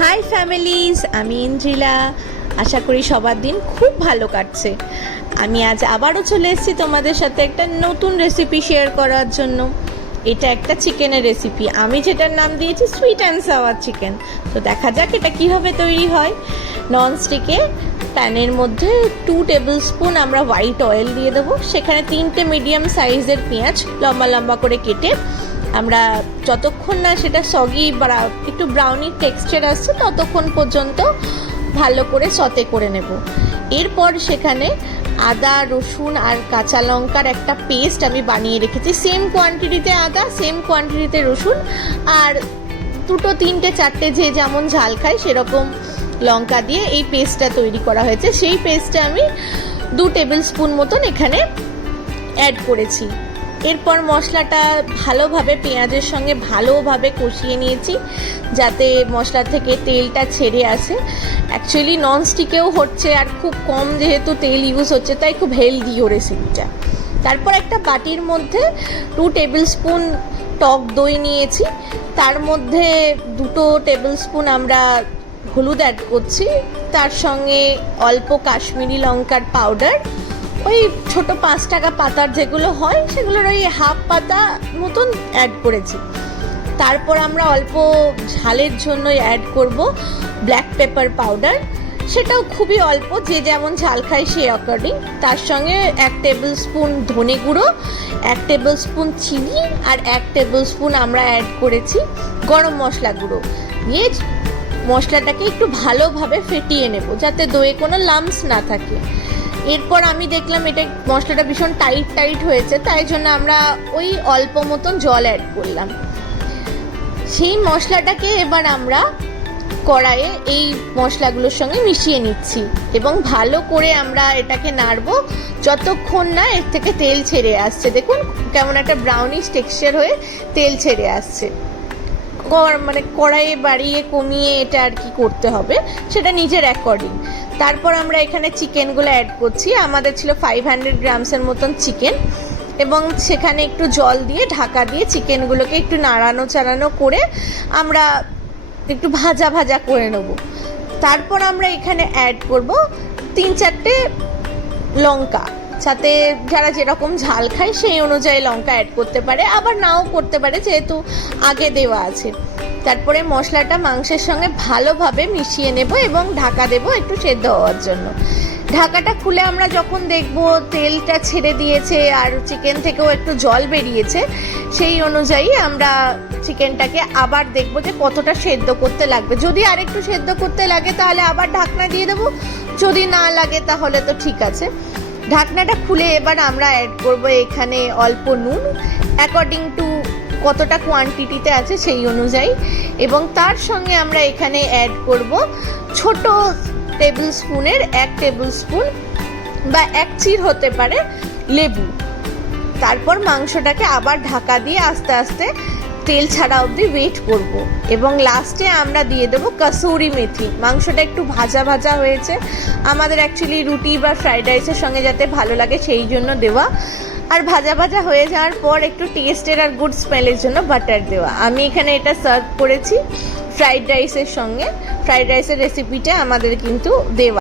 High families, আমি ইন্দ্রিলা। আশা করি সবার দিন খুব ভালো কাটছে। আমি আজ আবারও চলে এসেছি তোমাদের সাথে একটা নতুন রেসিপি শেয়ার করার জন্য। এটা একটা চিকেনের রেসিপি, আমি যেটার নাম দিয়েছি সুইট অ্যান্ড সাওয়ার চিকেন। তো দেখা যাক এটা কীভাবে তৈরি হয়। ননস্টিকে প্যানের মধ্যে 2 টেবিল স্পুন আমরা হোয়াইট অয়েল দিয়ে দেবো। সেখানে 3টে মিডিয়াম সাইজের পেঁয়াজ লম্বা লম্বা করে কেটে আমরা যতক্ষণ না সেটা সগি বা একটু ব্রাউনি টেক্সচার আসছে ততক্ষণ পর্যন্ত ভালো করে সতে করে নেব। এরপর সেখানে আদা, রসুন আর কাঁচা লঙ্কার একটা পেস্ট আমি বানিয়ে রেখেছি। সেম কোয়ান্টিটিতে আদা, সেম কোয়ান্টিটিতে রসুন আর 2, 3, 4 যে যেমন ঝাল খায় সেরকম লঙ্কা দিয়ে এই পেস্টটা তৈরি করা হয়েছে। সেই পেস্টটা আমি 2 টেবিল স্পুন মতন এখানে অ্যাড করেছি। এরপর মশলাটা ভালোভাবে পেঁয়াজের সঙ্গে ভালোভাবে কষিয়ে নিয়েছি যাতে মশলা থেকে তেলটা ছেড়ে আসে। অ্যাকচুয়ালি ননস্টিকেও হচ্ছে আর খুব কম যেহেতু তেল ইউজ হচ্ছে তাই খুব হেলদিও রেসিপিটা। তারপর একটা বাটির মধ্যে 2 টেবিল স্পুন টক দই নিয়েছি। তার মধ্যে 2 টেবিল স্পুন আমরা হলুদ অ্যাড করছি। তার সঙ্গে অল্প কাশ্মীরি লঙ্কার পাউডার, ওই ছোট 5 টাকা পাতার যেগুলো হয় সেগুলোর ওই হাফ পাতা মতন অ্যাড করেছি। তারপর আমরা অল্প ঝালের জন্য অ্যাড করব ব্ল্যাক পেপার পাউডার, সেটাও খুবই অল্প, যে যেমন ঝাল খায় সেই অ্যাকর্ডিং। তার সঙ্গে 1 টেবিল স্পুন ধনে গুঁড়ো, 1 টেবিল স্পুন চিনি আর 1 টেবিল স্পুন আমরা অ্যাড করেছি গরম মশলা গুঁড়ো। দিয়ে মশলাটাকে একটু ভালোভাবে ফেটিয়ে নেব যাতে দইয়ে কোনো লাম্পস না থাকে। এরপর আমি দেখলাম এটা মশলাটা ভীষণ টাইট হয়েছে, তাই জন্য আমরা ওই অল্প মতন জল অ্যাড করলাম। সেই মশলাটাকে এবার আমরা কড়াইয়ে এই মশলাগুলোর সঙ্গে মিশিয়ে নিচ্ছি এবং ভালো করে আমরা এটাকে নাড়বো যতক্ষণ না এর থেকে তেল ছেড়ে আসছে। দেখুন কেমন একটা ব্রাউনিশ টেক্সচার হয়ে তেল ছেড়ে আসছে। মানে কড়াইয়ে বাড়িয়ে কমিয়ে এটা আর কি করতে হবে সেটা নিজের অ্যাকর্ডিং। তারপর আমরা এখানে চিকেনগুলো অ্যাড করছি। আমাদের ছিল 500 গ্রামসের মতন চিকেন এবং সেখানে একটু জল দিয়ে ঢাকা দিয়ে চিকেনগুলোকে একটু নাড়ানো চাড়ানো করে আমরা একটু ভাজা ভাজা করে নেব। তারপর আমরা এখানে অ্যাড করব 3-4টে লঙ্কা, সাথে যারা যেরকম ঝাল খায় সেই অনুযায়ী লঙ্কা অ্যাড করতে পারে, আবার নাও করতে পারে যেহেতু আগে দেওয়া আছে। তারপরে মশলাটা মাংসের সঙ্গে ভালোভাবে মিশিয়ে নেব এবং ঢাকা দেব একটু সেদ্ধ হওয়ার জন্য। ঢাকাটা খুলে আমরা যখন দেখব তেলটা ছেড়ে দিয়েছে আর চিকেন থেকেও একটু জল বেরিয়েছে, সেই অনুযায়ী আমরা চিকেনটাকে আবার দেখব যে কতটা সেদ্ধ করতে লাগবে। যদি আরেকটু সেদ্ধ করতে লাগে তাহলে আবার ঢাকনা দিয়ে দেবো, যদি না লাগে তাহলে তো ঠিক আছে। ঢাকনাটা খুলে এবার আমরা অ্যাড করব এখানে অল্প নুন অ্যাকর্ডিং টু কতটা কোয়ান্টিটিতে আছে সেই অনুযায়ী, এবং তার সঙ্গে আমরা এখানে অ্যাড করব ছোট টেবিল স্পুনের 1 টেবিল স্পুন বা 1 চির হতে পারে লেবু। তারপর মাংসটাকে আবার ঢাকা দিয়ে আস্তে আস্তে তেল ছাড়া অবধি ওয়েট করব এবং লাস্টে আমরা দিয়ে দেবো কাসুরি মেথি। মাংসটা একটু ভাজা ভাজা হয়েছে, আমাদের অ্যাকচুয়ালি রুটি বা ফ্রাইড রাইসের সঙ্গে যাতে ভালো লাগে সেই জন্য দেওয়া। আর ভাজা ভাজা হয়ে যাওয়ার পর একটু টেস্টের আর গুড স্মেলের জন্য বাটার দেওয়া। আমি এখানে এটা সার্ভ করেছি ফ্রাইড রাইসের সঙ্গে। ফ্রাইড রাইসের রেসিপিটা আমাদের কিন্তু দেওয়া।